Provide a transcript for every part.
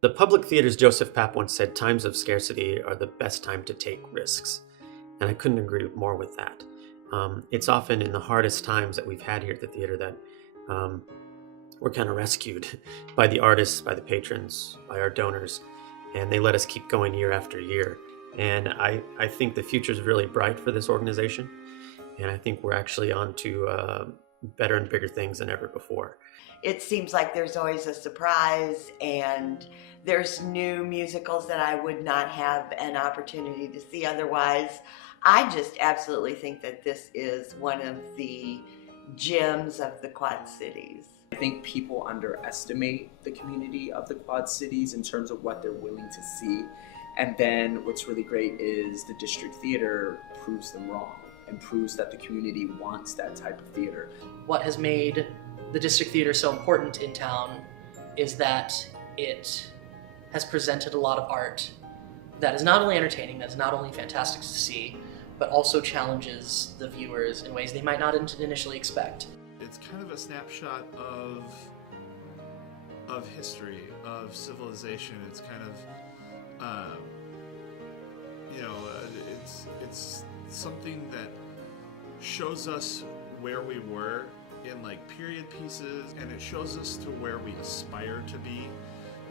The Public Theater's Joseph Papp once said, "Times of scarcity are the best time to take risks." And I couldn't agree more with that. It's often in the hardest times that we've had here at the theater that um, we're kind of rescued by the artists, by the patrons, by our donors, and they let us keep going year after year. And I think the future is really bright for this organization, and I think we're actually on to better and bigger things than ever before. It seems like there's always a surprise, and there's new musicals that I would not have an opportunity to see otherwise. I just absolutely think that this is one of the gems of the Quad Cities. I think people underestimate the community of the Quad Cities in terms of what they're willing to see. And then what's really great is the District Theater proves them wrong and proves that the community wants that type of theater. What has made the District Theater so important in town is that it has presented a lot of art that is not only entertaining, that is not only fantastic to see, but also challenges the viewers in ways they might not initially expect. It's kind of a snapshot of history, of civilization. It's kind of, it's something that shows us where we were in like period pieces, and it shows us to where we aspire to be.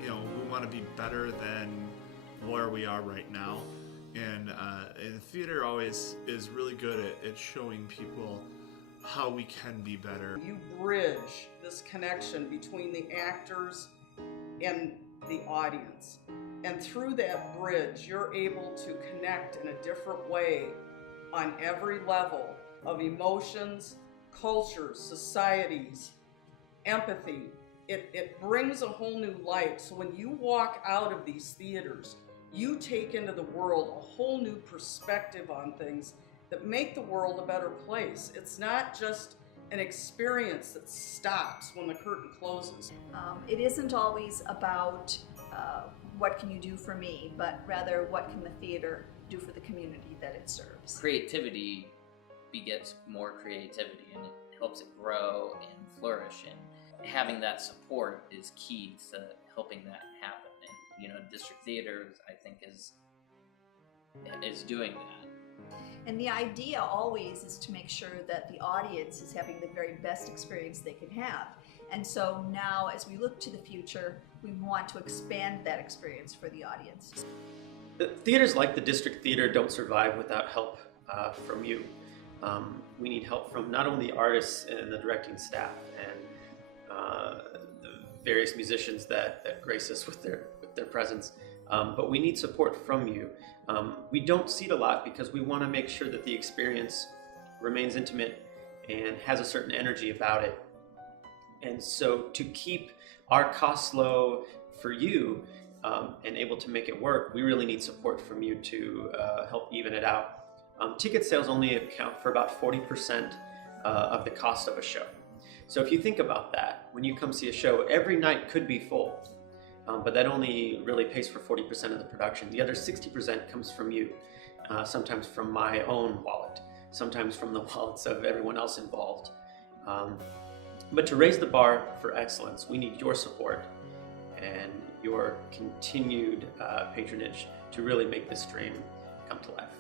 We want to be better than where we are right now. And theater always is really good at showing people how we can be better. You bridge this connection between the actors and the audience. And through that bridge, you're able to connect in a different way on every level of emotions, cultures, societies, empathy. It brings a whole new light. So when you walk out of these theaters, you take into the world a whole new perspective on things that make the world a better place. It's not just an experience that stops when the curtain closes. It isn't always about what can you do for me, but rather what can the theater do for the community that it serves. Creativity begets more creativity, and it helps it grow and flourish, and having that support is key to helping that happen. And District Theaters, I think, is doing that. And the idea always is to make sure that the audience is having the very best experience they can have. And so now, as we look to the future, we want to expand that experience for the audience. The theaters like the District Theater don't survive without help from you. We need help from not only the artists and the directing staff and the various musicians that grace us with their presence, but we need support from you. We don't seat a lot because we want to make sure that the experience remains intimate and has a certain energy about it. And so to keep our costs low for you and able to make it work, we really need support from you to help even it out. Ticket sales only account for about 40% of the cost of a show. So if you think about that, when you come see a show, every night could be full, but that only really pays for 40% of the production. The other 60% comes from you, sometimes from my own wallet, sometimes from the wallets of everyone else involved. But to raise the bar for excellence, we need your support and your continued patronage to really make this dream come to life.